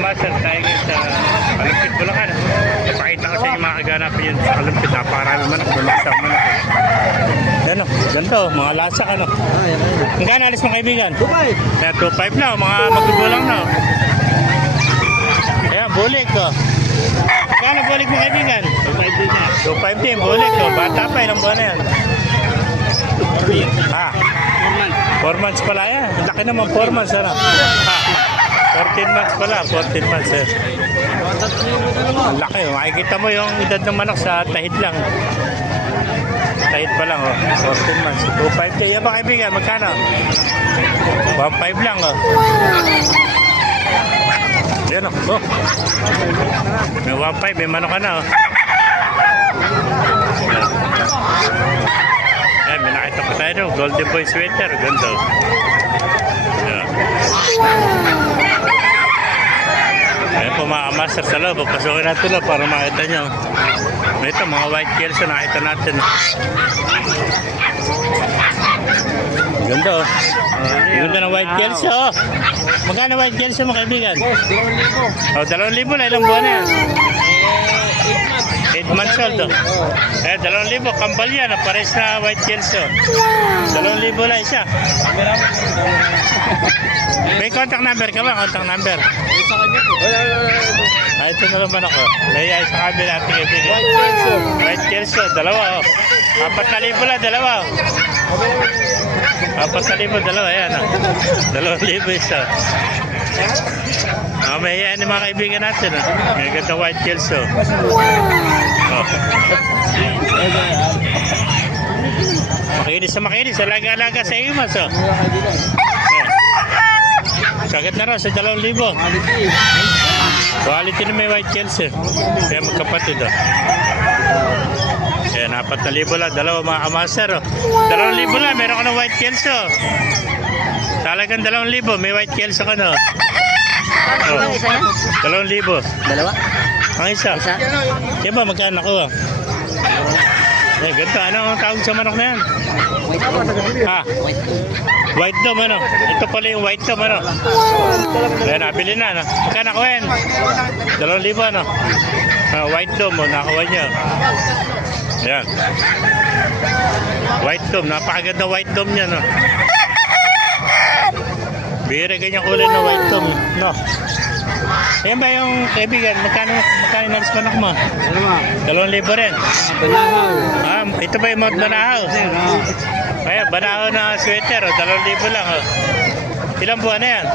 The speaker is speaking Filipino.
master tayo ngayon sa Kalumpit, Bulacan. Ipakita ko sa inyo mga kaganapan yun sa Kalumpit. Napakarami manok, bumagsak manok. Ano, ganito, mga lasak ano. Hanggang alis mga kaibigan? 2.5. 2.5 na, mga magbubulang na. Ayan, bulik ko. Kano bulik mga kaibigan? 2.5 din, bulik ko. Bata pa, ilang buwan na yan? 4 months pala yan. Ang laki naman, 4 months ano. 14 months pala, 14 months eh. Ang laki, makikita mo yung edad ng manok sa tahid lang. Tahid pa lang, oh. 14 months. 2.5 din. Yan ba kaibigan, magkano? 1.5 lang, oh. Yan, oh. May 1.5, may manok ka na, oh. Yan, may nakita pa tayo doon. Golden Boy sweater, ganda. Yan. Ayan po mga master sa loob. Pasukin natin lang para makita nyo. Ito mga white kills na nakita natin. Ganda oh. Ganda ng white kills oh. Magkano white kills mga kaibigan? 2,000. Oh, 2,000 na. Ilang buwan na yan? 8 months old oh. Eh, 2,000. Kambal yan. Pares na white kills oh. 2,000 lang isa. May contact number ka ba? Contact number? Ito na naman ako. Naiayos sa kami natin kaibigan. White Kelso. Dalawa oh. 4,000 lang. Dalawa oh. 4,000 dalawa. Ayan oh. 2,000 isa. May yan yung mga kaibigan natin oh. May ganda White Kelso. Oh. Makinis na makinis. Alaga-alaga sa imas oh. Sagad na raw sa 2,000. Quality na may white kills eh. Kaya magkapatid oh. Kaya 4,000 lang. Dalawa mga kamaster oh. 2,000 lang. Meron ka ng white kills oh. Talagang 2,000. May white kills ka no. Oh. 2,000. Dalawa? Ang isa? Yan ba magkano ko ah? Eh, ganda. Ano ang tawag sa manok na yan? White dome ano? Ito pala yung white dome ano? Kaya nabili na no? Magkano ko yan? 2,000 ano? White dome mo, nakakuha nyo. Ayan. White dome, napakaganda white dome niya no? Bihira ganyan kulay na white dome no? Ayan ba yung kaibigan? Magkano nalis manok mo? 2,000 rin. Ito ba yung Mount Banahaw? Kaya Banahaw na sweater, 2,000 lang. Oh. Ilang buwan na yan?